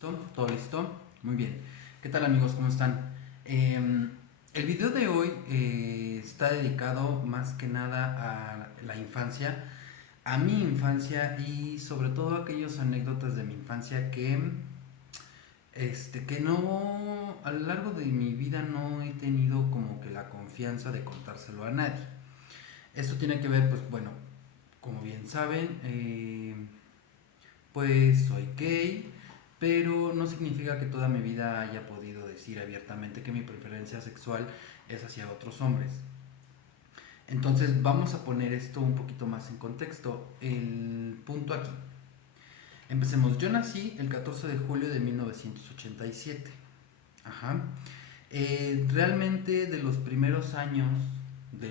¿Listo? ¿Todo listo? Muy bien. ¿Qué tal amigos? ¿Cómo están? El video de hoy está dedicado más que nada a la infancia, a mi infancia y sobre todo a aquellas anécdotas de mi infancia que no, a lo largo de mi vida no he tenido como que la confianza de contárselo a nadie. Esto tiene que ver, pues bueno, como bien saben, pues soy gay, pero no significa que toda mi vida haya podido decir abiertamente que mi preferencia sexual es hacia otros hombres. Entonces vamos a poner esto un poquito más en contexto. El punto aquí. Empecemos. Yo nací el 14 de julio de 1987. Ajá. Realmente de los primeros años,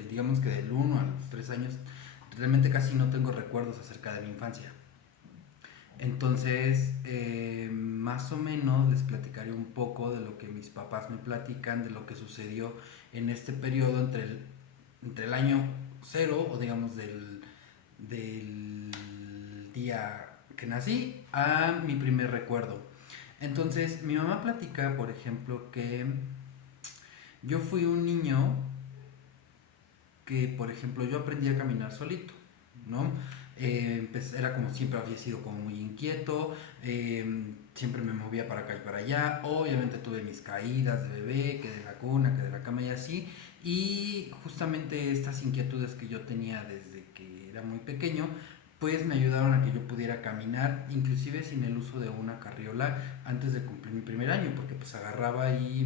digamos que del 1 a los 3 años, realmente casi no tengo recuerdos acerca de mi infancia. Entonces, más o menos les platicaré un poco de lo que mis papás me platican, de lo que sucedió en este periodo entre el año cero, o digamos del día que nací, a mi primer recuerdo. Entonces, mi mamá platica, por ejemplo, que yo fui un niño que, por ejemplo, yo aprendí a caminar solito, ¿no? Era como siempre había sido como muy inquieto, siempre me movía para acá y para allá, obviamente tuve mis caídas de bebé, que de la cuna, que de la cama y así, y justamente estas inquietudes que yo tenía desde que era muy pequeño, pues me ayudaron a que yo pudiera caminar, inclusive sin el uso de una carriola antes de cumplir mi primer año, porque pues agarraba y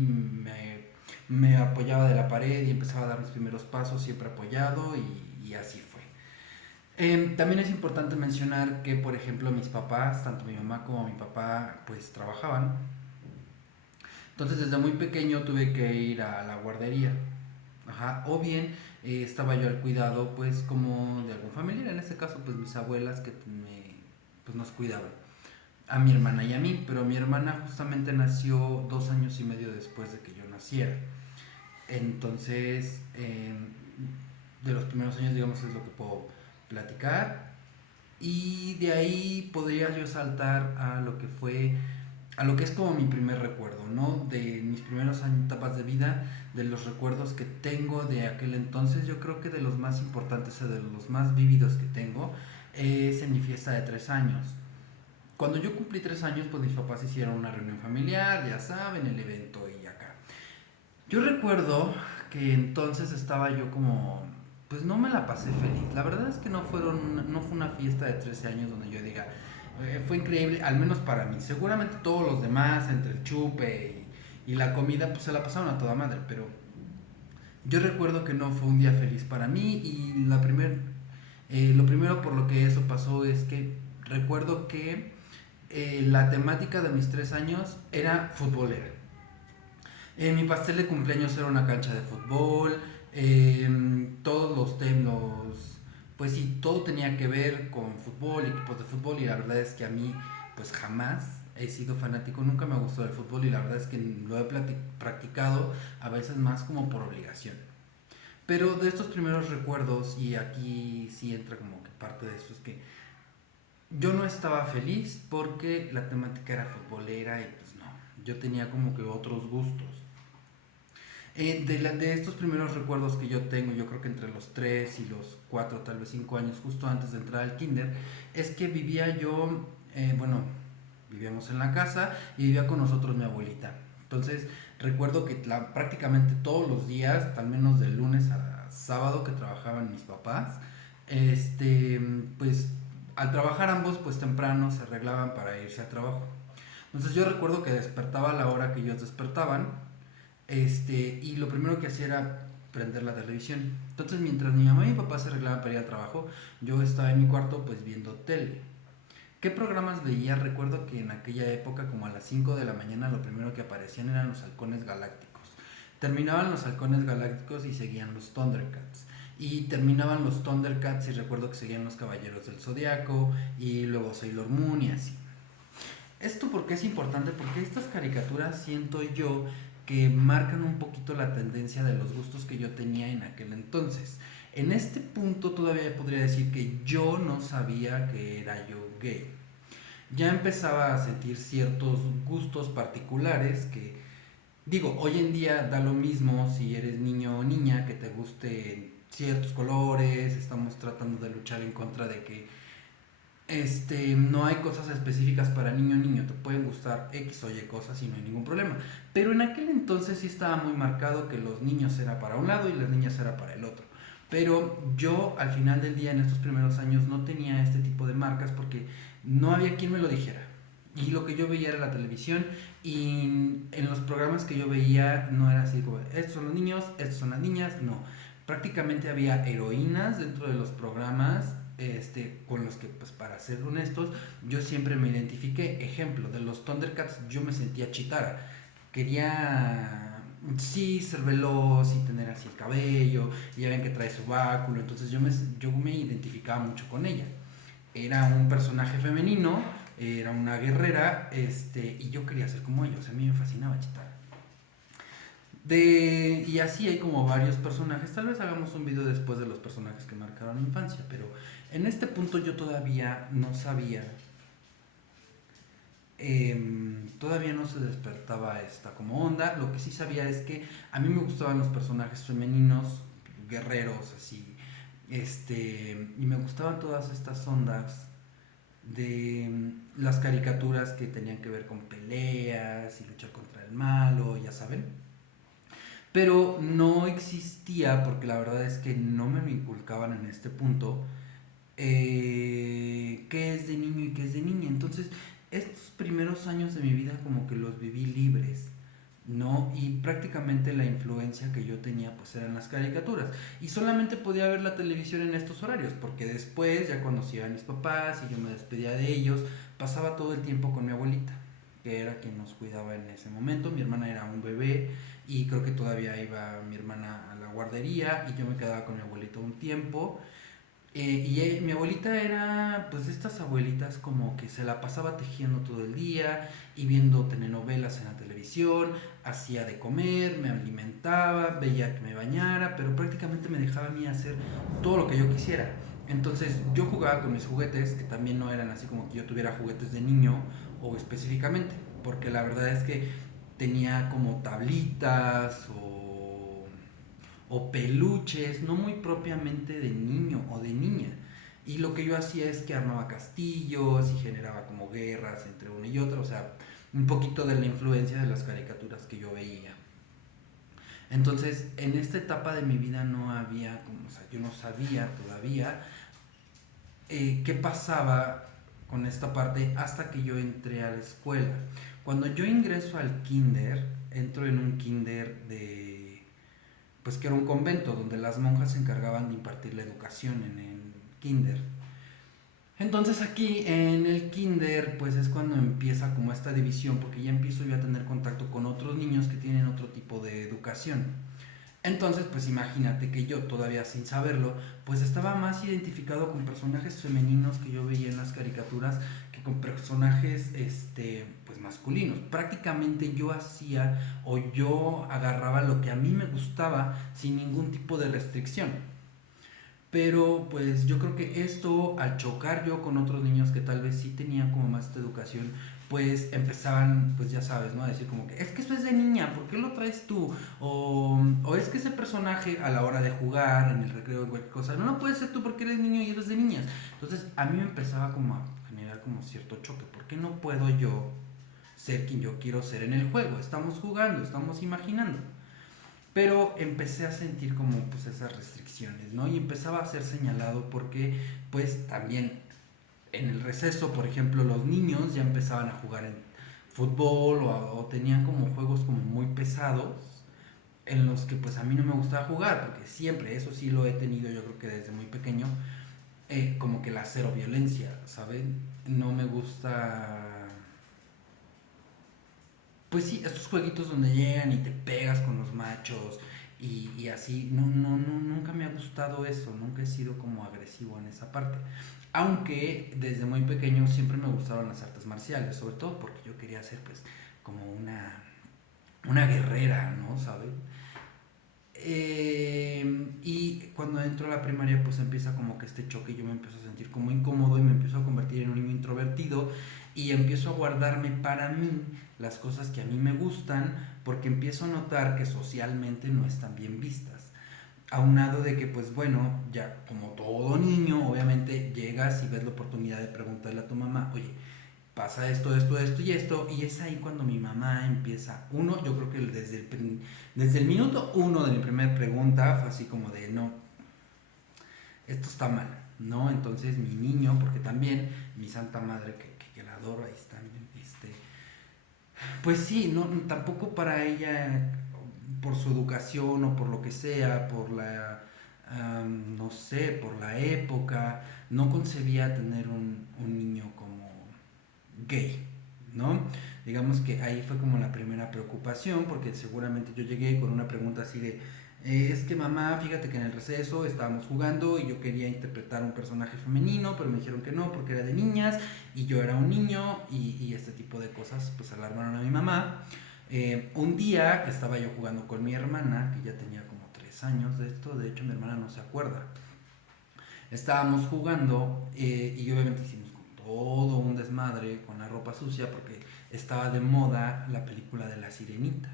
me apoyaba de la pared y empezaba a dar mis primeros pasos siempre apoyado y así fue. También es importante mencionar que, por ejemplo, mis papás, tanto mi mamá como mi papá, pues trabajaban. Entonces desde muy pequeño tuve que ir a la guardería. Ajá. O bien estaba yo al cuidado, pues como de algún familiar, en este caso, pues mis abuelas pues nos cuidaban. A mi hermana y a mí, pero mi hermana justamente nació 2 años y medio después de que yo naciera. Entonces, de los primeros años, digamos, es lo que puedo platicar. Y de ahí podría yo saltar a lo que es como mi primer recuerdo, ¿no? De mis primeras etapas de vida, de los recuerdos que tengo de aquel entonces. Yo creo que de los más importantes o de los más vívidos que tengo es en mi fiesta de 3 años. Cuando yo cumplí 3 años, pues mis papás hicieron una reunión familiar, ya saben, el evento y acá. Yo recuerdo que entonces estaba yo como, pues no me la pasé feliz. La verdad es que no fue una fiesta de 13 años donde yo diga, fue increíble, al menos para mí. Seguramente todos los demás, entre el chupe y la comida, pues se la pasaron a toda madre, pero yo recuerdo que no fue un día feliz para mí y lo primero por lo que eso pasó es que recuerdo que la temática de mis 3 años era futbolera. Mi pastel de cumpleaños era una cancha de fútbol, todos los temas, pues sí, todo tenía que ver con fútbol, equipos de fútbol y la verdad es que a mí pues jamás he sido fanático, nunca me gustó el fútbol y la verdad es que lo he practicado a veces más como por obligación. Pero de estos primeros recuerdos, y aquí sí entra como que parte de eso, es que yo no estaba feliz porque la temática era futbolera y pues no, yo tenía como que otros gustos. De estos primeros recuerdos que yo tengo, yo creo que entre los 3 y los 4, tal vez 5 años, justo antes de entrar al kinder, es que vivía yo, bueno, vivíamos en la casa y vivía con nosotros mi abuelita. Entonces recuerdo que prácticamente todos los días, al menos de lunes a sábado que trabajaban mis papás, pues al trabajar ambos pues temprano se arreglaban para irse al trabajo. Entonces yo recuerdo que despertaba a la hora que ellos despertaban, y lo primero que hacía era prender la televisión. Entonces, mientras mi mamá y mi papá se arreglaban para ir al trabajo, yo estaba en mi cuarto pues viendo tele. ¿Qué programas veía? Recuerdo que en aquella época, como a las 5 de la mañana, lo primero que aparecían eran los halcones galácticos. Terminaban los halcones galácticos y seguían los Thundercats. Y terminaban los Thundercats y recuerdo que seguían los Caballeros del Zodiaco y luego Sailor Moon y así. Esto porque es importante, porque estas caricaturas siento yo que marcan un poquito la tendencia de los gustos que yo tenía en aquel entonces. En este punto todavía podría decir que yo no sabía que era yo gay. ya empezaba a sentir ciertos gustos particulares que, digo, hoy en día da lo mismo si eres niño o niña, que te gusten ciertos colores, estamos tratando de luchar en contra de que no hay cosas específicas para niño o niño, te pueden gustar X o Y cosas y no hay ningún problema. Pero en aquel entonces sí estaba muy marcado que los niños era para un lado y las niñas era para el otro. Pero yo al final del día en estos primeros años no tenía este tipo de marcas porque no había quien me lo dijera. Y lo que yo veía era la televisión y en los programas que yo veía no era así como, estos son los niños, estos son las niñas, no. Prácticamente había heroínas dentro de los programas con los que, pues para ser honestos, yo siempre me identifiqué. Ejemplo, de los Thundercats yo me sentía Chitara. Quería, sí, ser veloz y tener así el cabello, y ya ven que trae su báculo, entonces yo me identificaba mucho con ella. Era un personaje femenino, era una guerrera, y yo quería ser como ella, o sea, a mí me fascinaba Chitara. Y así hay como varios personajes. Tal vez hagamos un video después de los personajes que marcaron mi infancia, pero en este punto yo todavía no sabía, todavía no se despertaba esta como onda. Lo que sí sabía es que a mí me gustaban los personajes femeninos, guerreros, así, y me gustaban todas estas ondas de las caricaturas que tenían que ver con peleas y luchar contra el malo, ya saben. Pero no existía, porque la verdad es que no me lo inculcaban en este punto, qué es de niño y qué es de niña. Entonces, estos primeros años de mi vida como que los viví libres, ¿no? Y prácticamente la influencia que yo tenía pues eran las caricaturas. Y solamente podía ver la televisión en estos horarios, porque después, ya cuando se iban mis papás y yo me despedía de ellos, pasaba todo el tiempo con mi abuelita, que era quien nos cuidaba en ese momento. Mi hermana era un bebé y creo que todavía iba mi hermana a la guardería y yo me quedaba con mi abuelito un tiempo. Mi abuelita era pues de estas abuelitas como que se la pasaba tejiendo todo el día y viendo telenovelas en la televisión, hacía de comer, me alimentaba, veía que me bañara, pero prácticamente me dejaba a mí hacer todo lo que yo quisiera. Entonces yo jugaba con mis juguetes, que también no eran así como que yo tuviera juguetes de niño o específicamente, porque la verdad es que tenía como tablitas o peluches, no muy propiamente de niño o de niña. Y lo que yo hacía es que armaba castillos y generaba como guerras entre uno y otro, o sea, un poquito de la influencia de las caricaturas que yo veía. Entonces, en esta etapa de mi vida no había, como, o sea, yo no sabía todavía qué pasaba con esta parte hasta que yo entré a la escuela. Cuando yo ingreso al kinder, entro en un kinder pues que era un convento donde las monjas se encargaban de impartir la educación en el kinder. Entonces aquí en el kinder pues es cuando empieza como esta división, porque ya empiezo yo a tener contacto con otros niños que tienen otro tipo de educación. Entonces pues imagínate que yo todavía sin saberlo pues estaba más identificado con personajes femeninos que yo veía en las caricaturas que con personajes pues masculinos. Prácticamente yo hacía o yo agarraba lo que a mí me gustaba sin ningún tipo de restricción. Pero pues yo creo que esto, al chocar yo con otros niños que tal vez sí tenían como más esta educación, pues empezaban, pues ya sabes, ¿no? A decir como que, es que eso es de niña, ¿por qué lo traes tú? O es que ese personaje a la hora de jugar, en el recreo, en cualquier cosa, no lo puedes ser tú porque eres niño y eres de niñas. Entonces a mí me empezaba como a generar como cierto choque, ¿por qué no puedo yo ser quien yo quiero ser en el juego? Estamos jugando, estamos imaginando. Pero empecé a sentir como pues esas restricciones, ¿no? Y empezaba a ser señalado porque pues también en el receso, por ejemplo, los niños ya empezaban a jugar en fútbol o tenían como juegos como muy pesados en los que pues a mí no me gustaba jugar, porque siempre, eso sí lo he tenido yo creo que desde muy pequeño, como que la cero violencia, ¿saben? No me gusta pues sí, estos jueguitos donde llegan y te pegas con los machos y así, nunca me ha gustado eso, nunca he sido como agresivo en esa parte. Aunque desde muy pequeño siempre me gustaron las artes marciales, sobre todo porque yo quería ser pues como una guerrera, ¿no? ¿Sabes? Y cuando entro a la primaria pues empieza como que este choque, yo me empiezo a sentir como incómodo y me empiezo a convertir en un niño introvertido y empiezo a guardarme para mí las cosas que a mí me gustan porque empiezo a notar que socialmente no están bien vistas. Aunado de que, pues bueno, ya como todo niño, obviamente llegas y ves la oportunidad de preguntarle a tu mamá, oye, pasa esto, esto, esto y esto, y es ahí cuando mi mamá empieza, uno, yo creo que desde el minuto uno de mi primera pregunta fue así como de, no, esto está mal, ¿no? Entonces mi niño, porque también mi santa madre, que la adoro, ahí está, pues sí, no, tampoco para ella, por su educación o por lo que sea, por la, no sé, por la época, no concebía tener un niño como gay, ¿no? Digamos que ahí fue como la primera preocupación, porque seguramente yo llegué con una pregunta así de, es que mamá, fíjate que en el receso estábamos jugando y yo quería interpretar un personaje femenino, pero me dijeron que no porque era de niñas y yo era un niño y este tipo de cosas pues alarmaron a mi mamá. Un día estaba yo jugando con mi hermana, que ya tenía como 3 años de esto, de hecho mi hermana no se acuerda. Estábamos jugando y obviamente hicimos todo un desmadre con la ropa sucia porque estaba de moda la película de La Sirenita.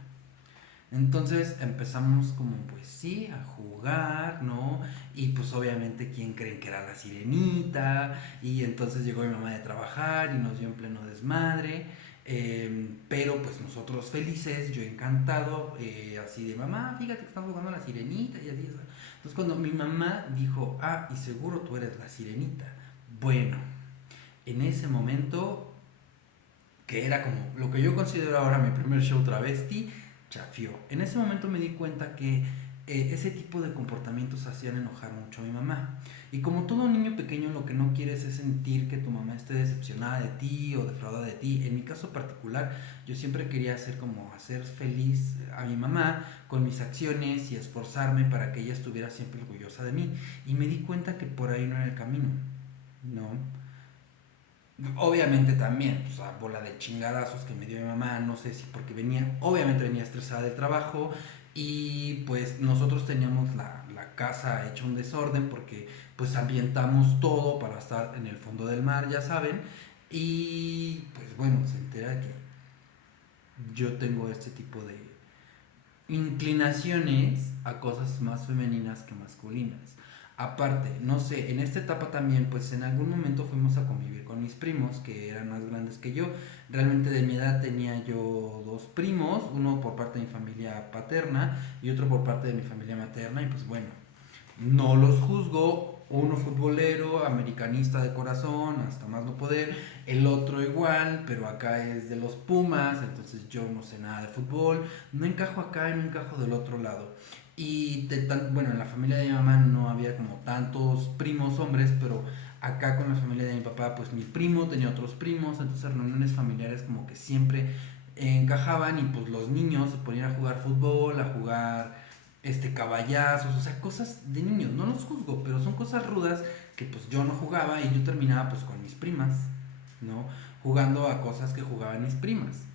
Entonces empezamos como pues sí a jugar, ¿no? Y pues obviamente quién creen que era la sirenita. Y entonces llegó mi mamá de trabajar y nos dio en pleno desmadre. Pero pues nosotros felices, yo encantado, así de mamá, fíjate que estamos jugando a la sirenita y así. Entonces cuando mi mamá dijo, ah, y seguro tú eres la sirenita. Bueno, en ese momento que era como lo que yo considero ahora mi primer show travesti, chafió. En ese momento me di cuenta que ese tipo de comportamientos hacían enojar mucho a mi mamá. Y como todo niño pequeño lo que no quieres es sentir que tu mamá esté decepcionada de ti o defraudada de ti. En mi caso particular, yo siempre quería hacer como hacer feliz a mi mamá con mis acciones y esforzarme para que ella estuviera siempre orgullosa de mí. Y me di cuenta que por ahí no era el camino, ¿no? Obviamente también, o sea, bola de chingadazos que me dio mi mamá, no sé si porque venía, obviamente venía estresada del trabajo y pues nosotros teníamos la casa hecha un desorden porque pues ambientamos todo para estar en el fondo del mar, ya saben, y pues bueno, se entera de que yo tengo este tipo de inclinaciones a cosas más femeninas que masculinas. Aparte, no sé, en esta etapa también, pues en algún momento fuimos a convivir con mis primos, que eran más grandes que yo. Realmente de mi edad tenía yo dos primos, uno por parte de mi familia paterna y otro por parte de mi familia materna. Y pues bueno, no los juzgo, uno futbolero, americanista de corazón, hasta más no poder, el otro igual, pero acá es de los Pumas, entonces yo no sé nada de fútbol, no encajo acá y no encajo del otro lado. Y bueno, en la familia de mi mamá no había como tantos primos hombres, pero acá con la familia de mi papá, pues mi primo tenía otros primos, entonces reuniones familiares como que siempre encajaban y pues los niños se ponían a jugar fútbol, a jugar caballazos, o sea, cosas de niños, no los juzgo, pero son cosas rudas que pues yo no jugaba y yo terminaba pues con mis primas, ¿no? Jugando a cosas que jugaban mis primas.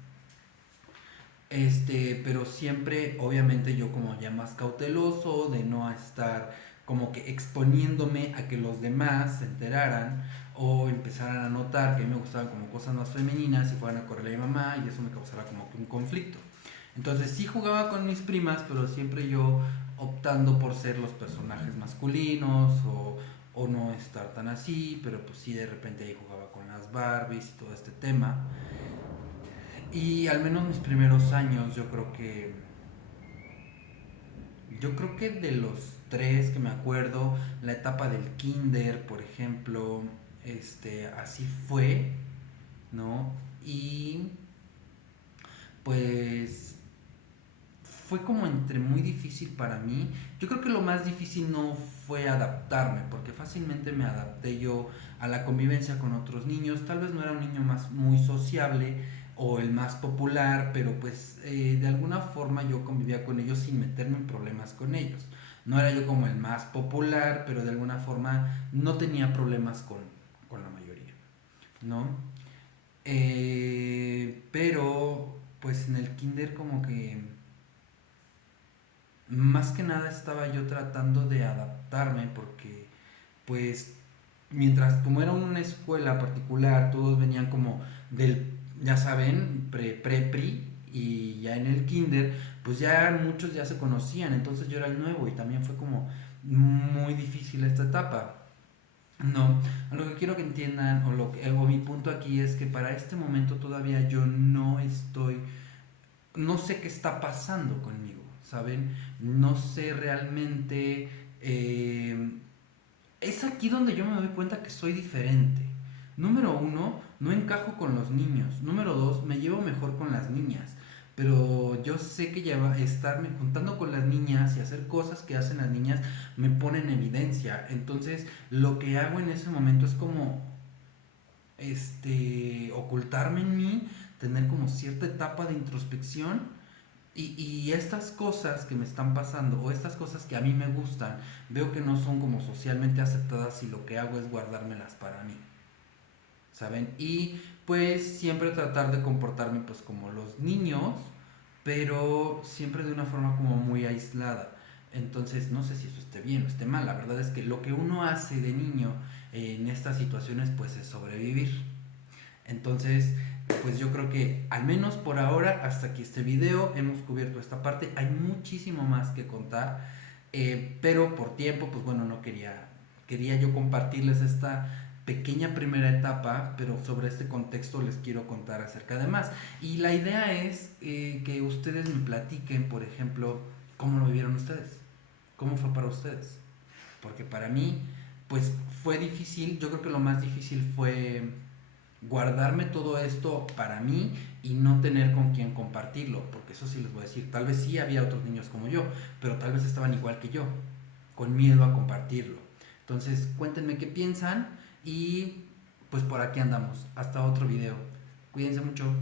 Pero siempre, obviamente, yo como ya más cauteloso de no estar como que exponiéndome a que los demás se enteraran o empezaran a notar que a mí me gustaban como cosas más femeninas y fueran a correrle a mi mamá y eso me causara como que un conflicto. Entonces sí jugaba con mis primas, pero siempre yo optando por ser los personajes masculinos o no estar tan así, pero pues sí de repente ahí jugaba con las Barbies y todo este tema. Y al menos mis primeros años yo creo que de los tres que me acuerdo, la etapa del kinder, por ejemplo, así fue, ¿no? Y pues fue como entre muy difícil para mí. Yo creo que lo más difícil no fue adaptarme, porque fácilmente me adapté yo a la convivencia con otros niños. Tal vez no era un niño más muy sociable o el más popular, pero pues de alguna forma yo convivía con ellos sin meterme en problemas con ellos. No era yo como el más popular, pero de alguna forma no tenía problemas con la mayoría, ¿no? Pero pues en el kinder como que más que nada estaba yo tratando de adaptarme porque pues mientras como era una escuela particular, todos venían como del, ya saben, pre-pri, y ya en el kinder, pues ya muchos ya se conocían, entonces yo era el nuevo y también fue como muy difícil esta etapa. No, lo que quiero que entiendan, o mi punto aquí es que para este momento todavía yo no estoy, no sé qué está pasando conmigo, ¿saben? No sé realmente, es aquí donde yo me doy cuenta que soy diferente. Número uno, no encajo con los niños. Número dos, me llevo mejor con las niñas. Pero yo sé que estarme juntando con las niñas y hacer cosas que hacen las niñas me pone en evidencia. Entonces, lo que hago en ese momento es como ocultarme en mí, tener como cierta etapa de introspección y estas cosas que me están pasando o estas cosas que a mí me gustan, veo que no son como socialmente aceptadas y lo que hago es guardármelas para mí, ¿saben? Y pues siempre tratar de comportarme pues como los niños, pero siempre de una forma como muy aislada. Entonces no sé si eso esté bien o esté mal, la verdad es que lo que uno hace de niño en estas situaciones pues es sobrevivir. Entonces, pues yo creo que al menos por ahora, hasta aquí este video, hemos cubierto esta parte. Hay muchísimo más que contar, pero por tiempo, pues bueno, no quería yo compartirles esta pequeña primera etapa, pero sobre este contexto les quiero contar acerca de más. Y la idea es que ustedes me platiquen, por ejemplo, cómo lo vivieron ustedes, cómo fue para ustedes. Porque para mí, pues fue difícil, yo creo que lo más difícil fue guardarme todo esto para mí y no tener con quién compartirlo, porque eso sí les voy a decir, tal vez sí había otros niños como yo, pero tal vez estaban igual que yo, con miedo a compartirlo. Entonces, cuéntenme qué piensan y pues por aquí andamos. Hasta otro video. Cuídense mucho.